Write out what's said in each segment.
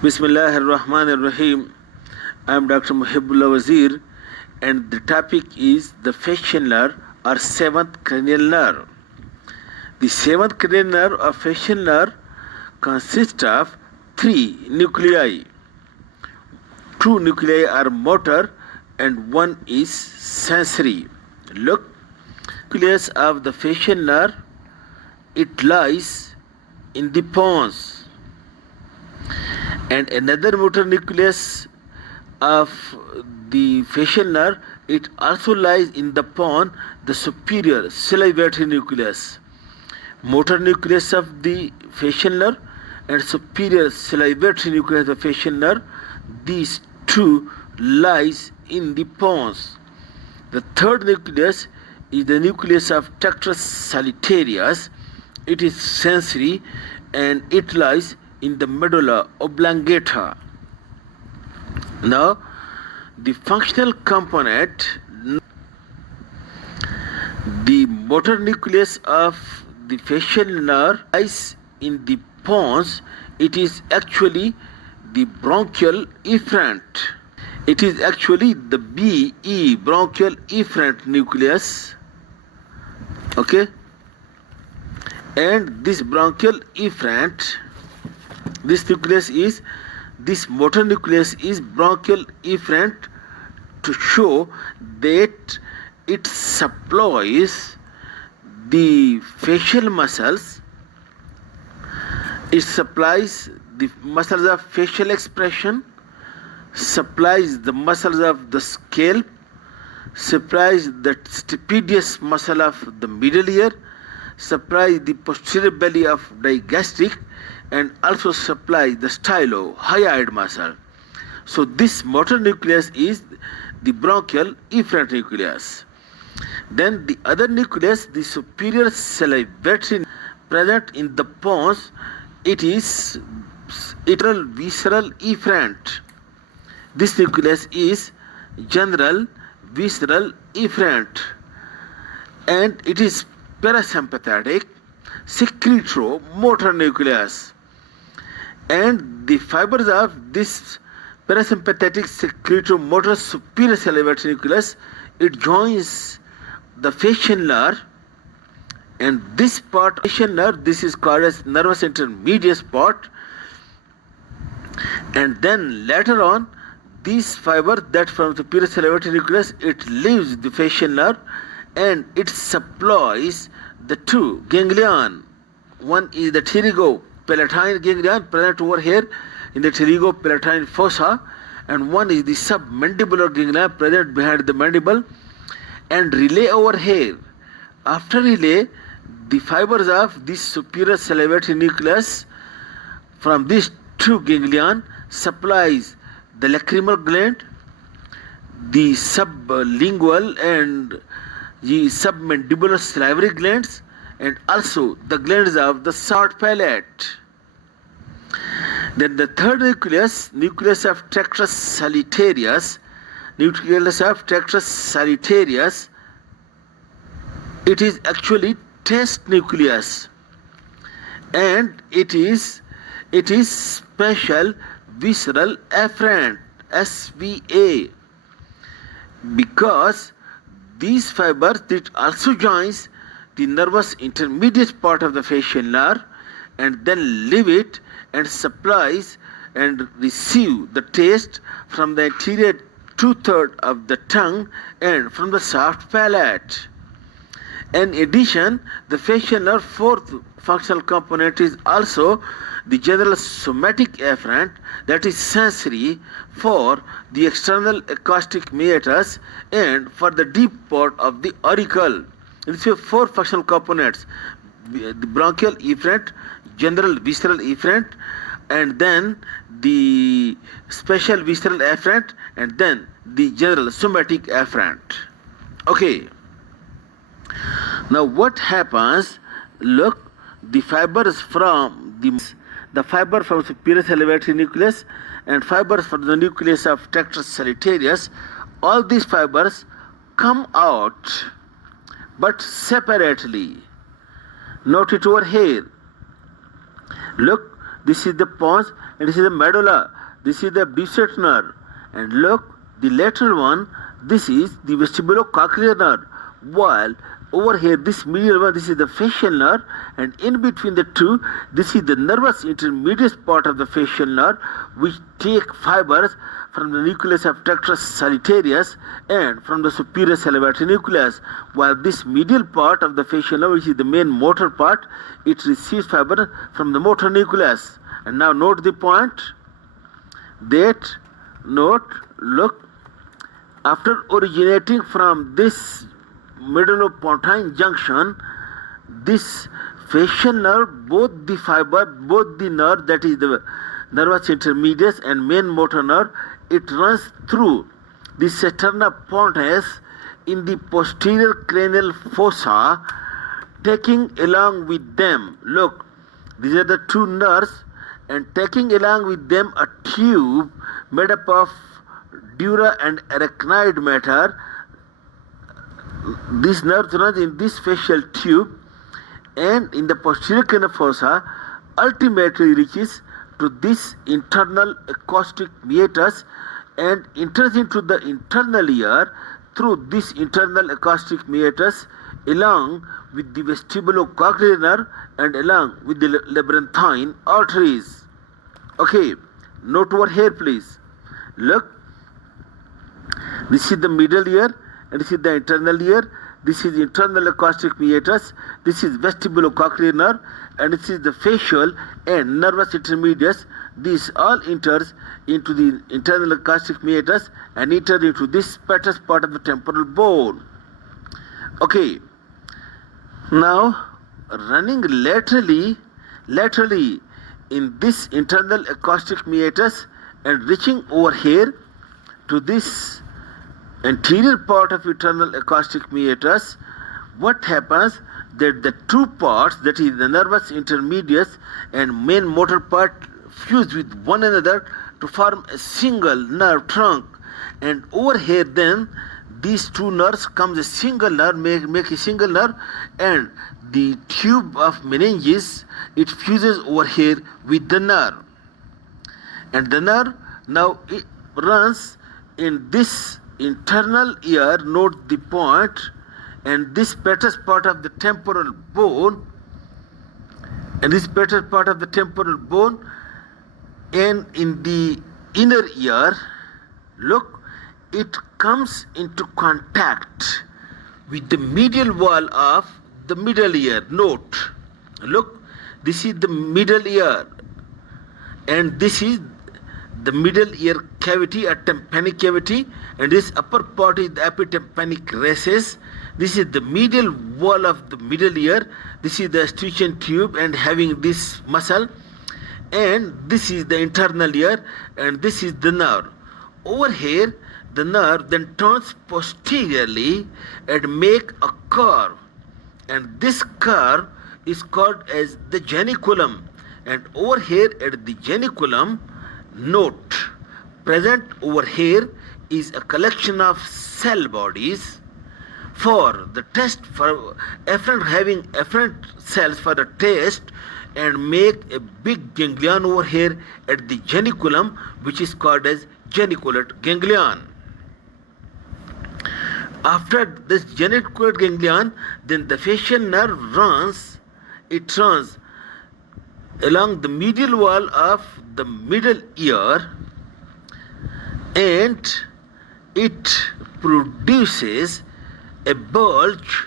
Bismillah ar-Rahman ar-Rahim. I am Dr. Mohaibullah Wazir, and the topic is the facial nerve or seventh cranial nerve. The seventh cranial nerve or facial nerve consists of three nuclei. Two nuclei are motor and one is sensory. Look, nucleus of the facial nerve, it lies in the pons. And another motor nucleus of the facial nerve, it also lies in the pons, the superior salivatory nucleus. Motor nucleus of the facial nerve and superior salivatory nucleus of the facial nerve, these two lies in the pons. The third nucleus is the nucleus of tectus solitarius. It is sensory and it lies in the medulla oblongata. Now, the functional component, the motor nucleus of the facial nerve lies in the pons. It is actually the bronchial efferent. It is actually the BE, bronchial efferent nucleus. Okay? And this bronchial efferent, this motor nucleus is bronchial efferent to show that it supplies the facial muscles. It supplies the muscles of facial expression, supplies the muscles of the scalp, supplies the stapedius muscle of the middle ear, supplies the posterior belly of digastric, and also supply the stylohyoid muscle. So this motor nucleus is the bronchial efferent nucleus. Then the other nucleus, the superior salivatory, present in the pons, it is internal visceral efferent. This nucleus is general visceral efferent, and it is parasympathetic secretomotor nucleus. And the fibers of this parasympathetic secretomotor superior salivatory nucleus, it joins the facial nerve, and this part of the facial nerve, this is called as nervus intermedius part. And then later on, these fibers that from the superior salivatory nucleus, it leaves the facial nerve and it supplies the two ganglion. One is the pterygopalatine ganglion present over here in the pterygopalatine fossa, and one is the submandibular ganglion present behind the mandible, and relay over here. After relay, the fibers of this superior salivatory nucleus from these two ganglion supplies the lacrimal gland, the sublingual and the submandibular salivary glands, and also the glands of the soft palate. Then the third nucleus, nucleus of tectus solitarius, it is actually taste nucleus, and it is special visceral afferent, SVA, because these fibers, it also joins the nervous intermediate part of the facial nerve and then leave it and supplies and receive the taste from the anterior 2/3 of the tongue and from the soft palate. In addition, the facial nerve fourth functional component is also the general somatic afferent, that is sensory, for the external acoustic meatus and for the deep part of the auricle. These are four functional components: the bronchial efferent, general visceral efferent, and then the special visceral afferent, and then the general somatic afferent. Okay. Now what happens? Look, the fibers from the fiber from superior salivatory nucleus and fibers from the nucleus of tectus solitarius, all these fibers come out but separately. Note it over here. Look, this is the pons, and this is the medulla. This is the abducent nerve. And look, the lateral one, this is the vestibulocochlear nerve. While over here, this medial one, this is the facial nerve, and in between the two, this is the nervous intermediate part of the facial nerve, which take fibers from the nucleus of tractus solitarius and from the superior salivary nucleus. While this medial part of the facial nerve, which is the main motor part, it receives fiber from the motor nucleus. And now note the point that, look, after originating from this medullopontine junction, this facial nerve, both the nerve, that is the nervus intermedius and main motor nerve, it runs through the cisterna pons in the posterior cranial fossa, taking along with them, look, these are the two nerves, and taking along with them a tube made up of dura and arachnoid matter. This nerve runs in this facial tube and in the posterior cranial fossa ultimately reaches to this internal acoustic meatus and enters into the internal ear through this internal acoustic meatus along with the vestibulocochlear nerve and along with the labyrinthine arteries. Okay, note over here please. Look, this is the middle ear and this is the internal ear. This is internal acoustic meatus. This is vestibulocochlear nerve, and this is the facial and nervous intermedius. This all enters into the internal acoustic meatus and enters into this petrous part of the temporal bone. Okay. Now, running laterally in this internal acoustic meatus and reaching over here to this anterior part of internal acoustic meatus, what happens that the two parts, that is the nervus intermedius and main motor part, fuse with one another to form a single nerve trunk, and over here then these two nerves comes a single nerve, make a single nerve, and the tube of meninges, it fuses over here with the nerve, and the nerve now it runs in this internal ear, note the point, and this petrous part of the temporal bone, and and in the inner ear, look, it comes into contact with the medial wall of the middle ear. Note, look, this is the middle ear, and this is the middle ear cavity, a tympanic cavity, and this upper part is the epitympanic recess. This is the medial wall of the middle ear. This is the escutcheon tube and having this muscle, and this is the internal ear, and this is the nerve. Over here, the nerve then turns posteriorly and make a curve, and this curve is called as the geniculum. And over here at the geniculum, note, present over here is a collection of cell bodies for the test, for having afferent cells for the test, and make a big ganglion over here at the geniculum, which is called as geniculate ganglion. After this geniculate ganglion, then the facial nerve runs along the medial wall of the middle ear, and it produces a bulge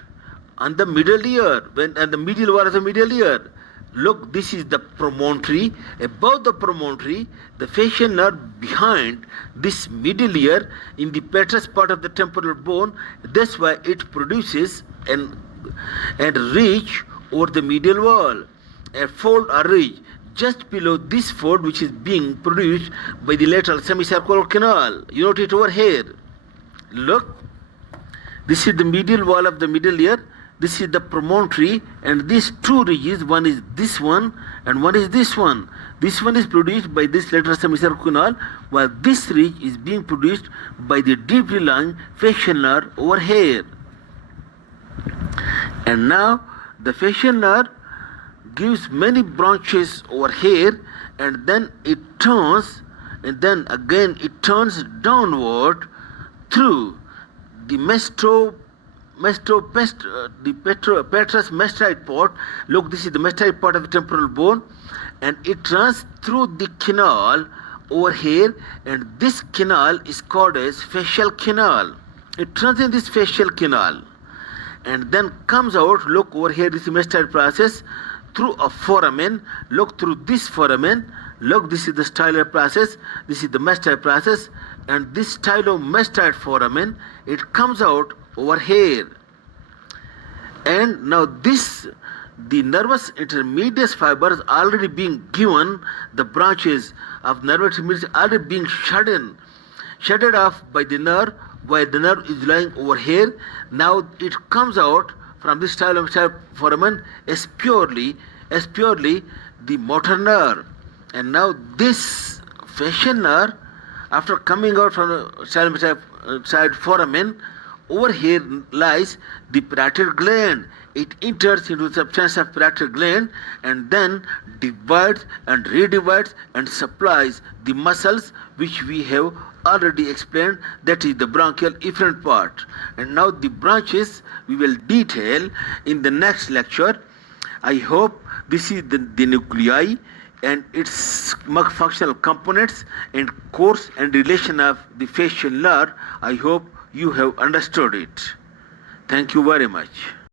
on the middle ear, and the medial wall of the middle ear. Look, this is the promontory. Above the promontory, the facial nerve behind this middle ear in the petrous part of the temporal bone. That's why it produces and ridge over the medial wall, a fold or ridge just below this fold, which is being produced by the lateral semicircular canal. You note it over here. Look, this is the medial wall of the middle ear. This is the promontory, and these two ridges, one is this one and one is this one. This one is produced by this lateral semicircular canal, while this ridge is being produced by the deeply lying facial nerve over here. And now the facial nerve gives many branches over here, and then it turns, and then again it turns downward through the petrous mastoid part. Look, this is the mastoid part of the temporal bone, and it runs through the canal over here, and this canal is called as facial canal. It runs in this facial canal and then comes out. Look over here, this is mastoid process through a foramen. Look, through this foramen. Look, this is the stylar process, this is the mastoid process, and this stylomastoid foramen, it comes out over here. And now the nervous intermediate fibers already being given, the branches of nervous intermediate already being shutted off by the nerve, while the nerve is lying over here. Now it comes out from this stylomastoid foramen as purely the motor nerve. And now this facial nerve, after coming out from the stylomastoid foramen, over here lies the parotid gland. It enters into the substance of parotid gland and then divides and redivides and supplies the muscles which we have already explained, that is the bronchial efferent part. And now the branches we will detail in the next lecture. I hope this is the nuclei and its functional components and course and relation of the facial nerve. I hope you have understood it. Thank you very much.